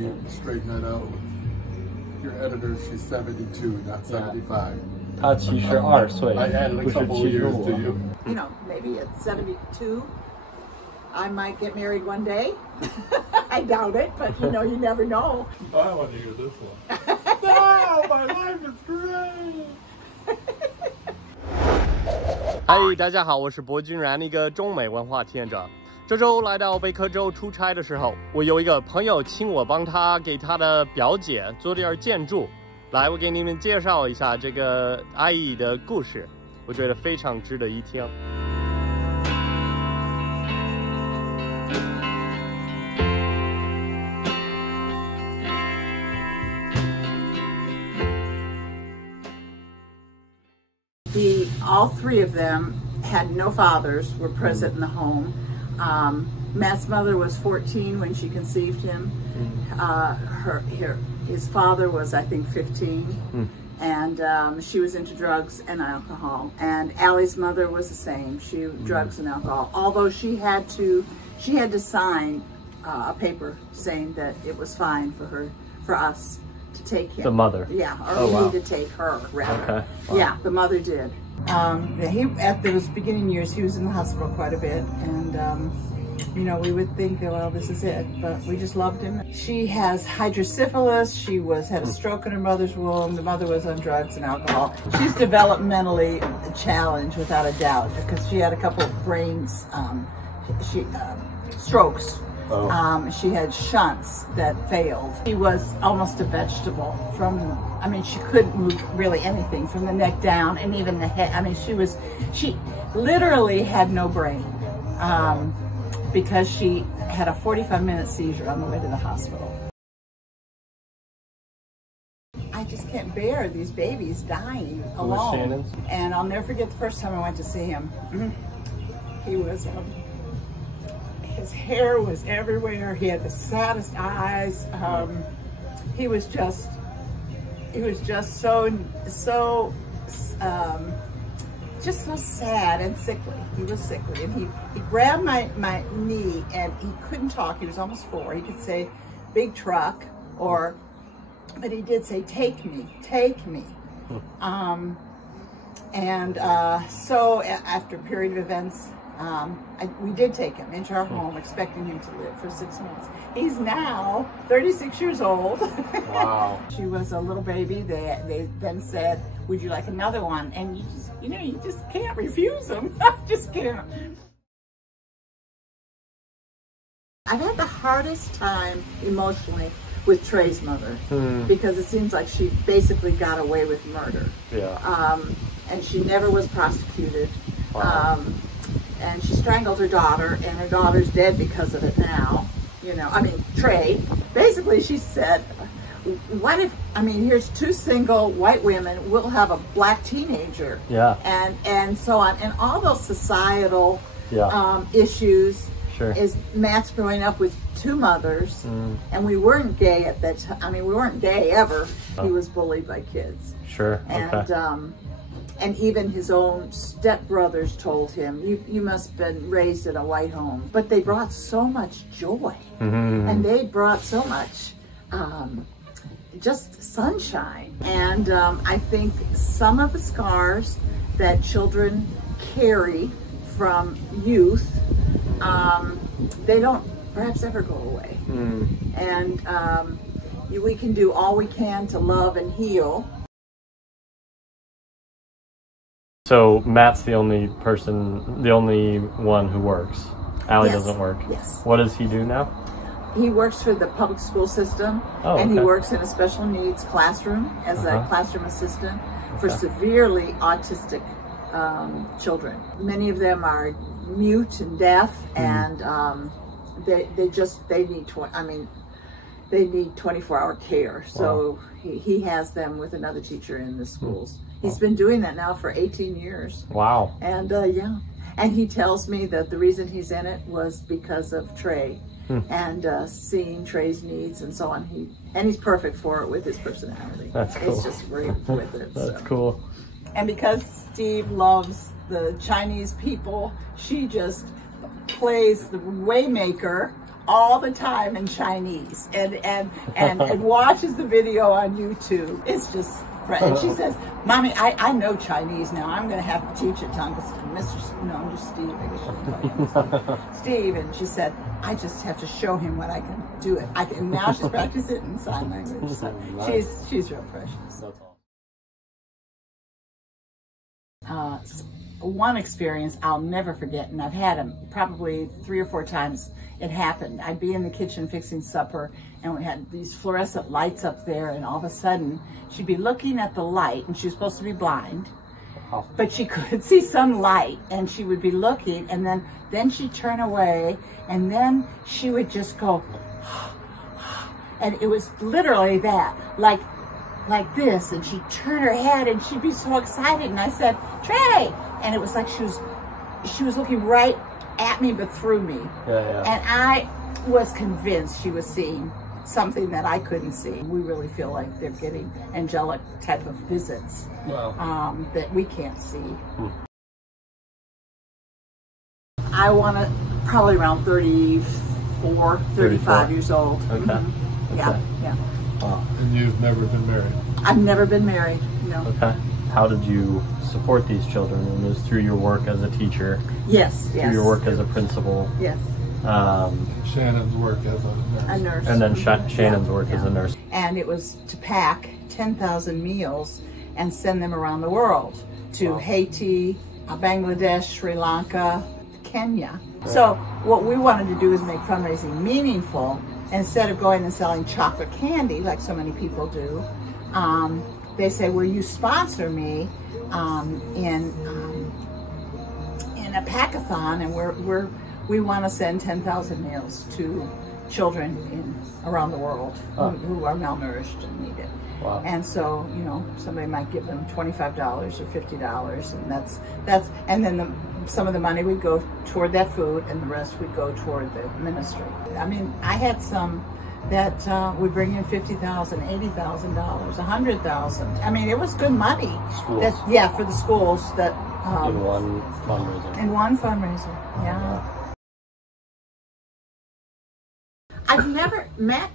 you straighten that out with your editor. She's 72, not 75. 她72岁， I added a 不是 couple of years to 75。 you. You know, maybe at 72, I might get married one day. I doubt it, but you know, you never know. I want to hear this one. No, my life is great. 嗨，大家好，我是博君然，一个中美文化体验者。这周来到北科州出差的时候，我有一个朋友请我帮他给他的表姐做点建筑。来，我给你们介绍一下这个阿姨的故事，我觉得非常值得一听。All three of them had no fathers, were present in the home. Matt's mother was 14 when she conceived him. His father was, I think, 15. And she was into drugs and alcohol. And Allie's mother was the same. She drugs and alcohol. Although she had to sign a paper saying that it was fine for us to take him. The mother. Yeah, or we need to take her, rather. Okay. Wow. Yeah, the mother did. At those beginning years, he was in the hospital quite a bit, and you know, we would think that, well, this is it, but we just loved him. She has hydrocephalus. She had a stroke in her mother's womb. The mother was on drugs and alcohol. She's developmentally challenged without a doubt because she had a couple of strokes. She had shunts that failed. She was almost a vegetable she couldn't move really anything from the neck down and even the head. I mean, she literally had no brain because she had a 45-minute seizure on the way to the hospital. I just can't bear these babies dying alone. And I'll never forget the first time I went to see him. He was, his hair was everywhere. He had the saddest eyes. He was just so sad and sickly. He was sickly, and he grabbed my knee, and he couldn't talk. He was almost 4. He could say big truck, but he did say take me. So after a period of events, we did take him into our home, expecting him to live for 6 months. He's now 36 years old. Wow. She was a little baby. They then said, would you like another one? And you just can't refuse them. Just can't. I've had the hardest time emotionally with Trey's mother because it seems like she basically got away with murder. Yeah. And she never was prosecuted. Wow. And she strangled her daughter, and her daughter's dead because of it now. Trey, basically she said, here's 2 single white women, we'll have a black teenager. Yeah. And so on. And all those societal issues. Sure. Is Matt's growing up with 2 mothers, and we weren't gay at that time. We weren't gay ever. Oh. He was bullied by kids. Sure. And, okay. And even his own stepbrothers told him, you must have been raised in a white home. But they brought so much joy. And they brought so much just sunshine. And I think some of the scars that children carry from youth, they don't perhaps ever go away. And we can do all we can to love and heal. So Matt's the only one who works. Allie doesn't work. Yes. What does he do now? He works for the public school system, and he works in a special needs classroom as a classroom assistant for severely autistic children. Many of them are mute and deaf, and they need 24-hour care. So he has them with another teacher in the schools. He's been doing that now for 18 years. Wow. And and he tells me that the reason he's in it was because of Trey and seeing Trey's needs and so on. He's perfect for it with his personality. That's cool. He's just great with it. That's cool. And because Steve loves the Chinese people, she just plays the waymaker all the time in Chinese and watches the video on YouTube. It's just, and she says, Mommy, I know Chinese now. I'm going to have to teach it to Uncle I'm just Steve. I guess you know Steve. And she said, I just have to show him what I can do it. And now she's practicing it in sign language. So she's real precious. One experience I'll never forget, and I've had them probably 3 or 4 times. It happened. I'd be in the kitchen fixing supper, and we had these fluorescent lights up there, and all of a sudden she'd be looking at the light, and she was supposed to be blind, but she could see some light, and she would be looking, and then she'd turn away, and then she would just go, and it was literally that, like this, and she'd turn her head, and she'd be so excited, and I said, Trey! And it was like she was looking right at me but through me. Yeah. And I was convinced she was seeing something that I couldn't see. We really feel like they're getting angelic type of visits. Wow. That we can't see. I want to probably around 35 years old. Okay. Mm-hmm. Yeah. Wow. And you've never been married? I've never been married, no. Okay. How did you support these children? And it was through your work as a teacher? Yes. Through your work as a principal? Yes. Shannon's work as a nurse. And then Shannon's work as a nurse. And it was to pack 10,000 meals and send them around the world to Haiti, Bangladesh, Sri Lanka, Kenya. So what we wanted to do is make fundraising meaningful. Instead of going and selling chocolate candy like so many people do, they say, will you sponsor me in a packathon, and we want to send 10,000 meals to children around the world who are malnourished and need it. Wow. And so, you know, somebody might give them $25 or $50, and and then some of the money would go toward that food, and the rest would go toward the ministry. I mean, I had some that would bring in $50,000, $80,000, $100,000. I mean, it was good money. Schools. For the schools that in one fundraiser. In one fundraiser, yeah. I've never Matt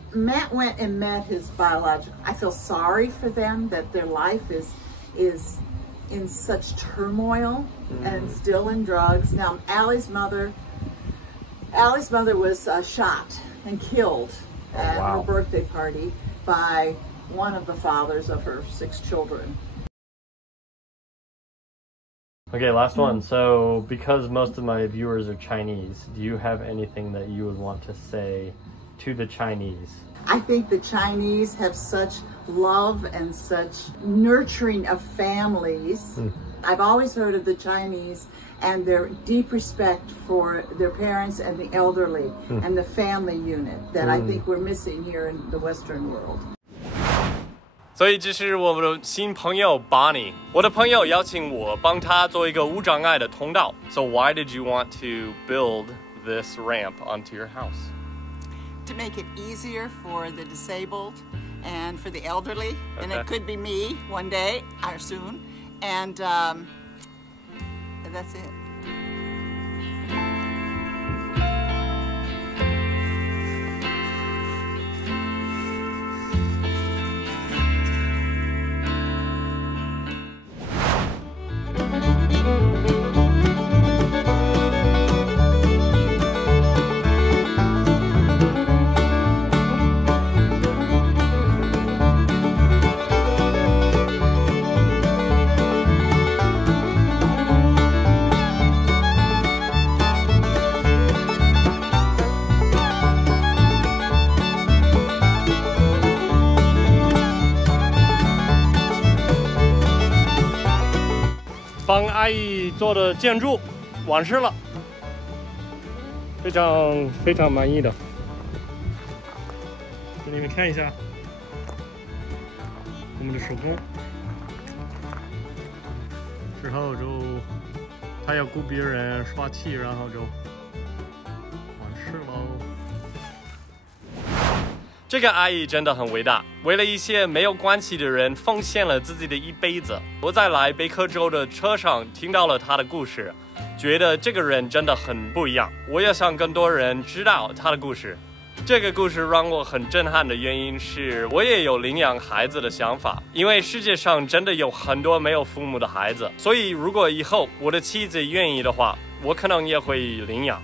went and met his biological. I feel sorry for them that their life is in such turmoil and still in drugs. Now, Allie's mother was shot and killed at her birthday party by one of the fathers of her 6 children. Okay, last one. So, because most of my viewers are Chinese, do you have anything that you would want to say to the Chinese? I think the Chinese have such love and such nurturing of families. I've always heard of the Chinese and their deep respect for their parents and the elderly and the family unit that I think we're missing here in the Western world. 所以这是我们的新朋友 Bonnie。我的朋友邀请我帮他做一个无障碍的通道。So why did you want to build this ramp onto your house? To make it easier for the disabled and for the elderly, and it could be me one day or soon, and that's it.帮阿姨做的建筑完事了，非常满意的。给你们看一下我们的手工。之后就他要雇别人刷漆，然后就完事喽。这个阿姨真的很伟大，为了一些没有关系的人奉献了自己的一辈子。我在来北科州的车上听到了她的故事，觉得这个人真的很不一样。我也想更多人知道他的故事。这个故事让我很震撼的原因是，我也有领养孩子的想法，因为世界上真的有很多没有父母的孩子，所以如果以后我的妻子愿意的话，我可能也会领养。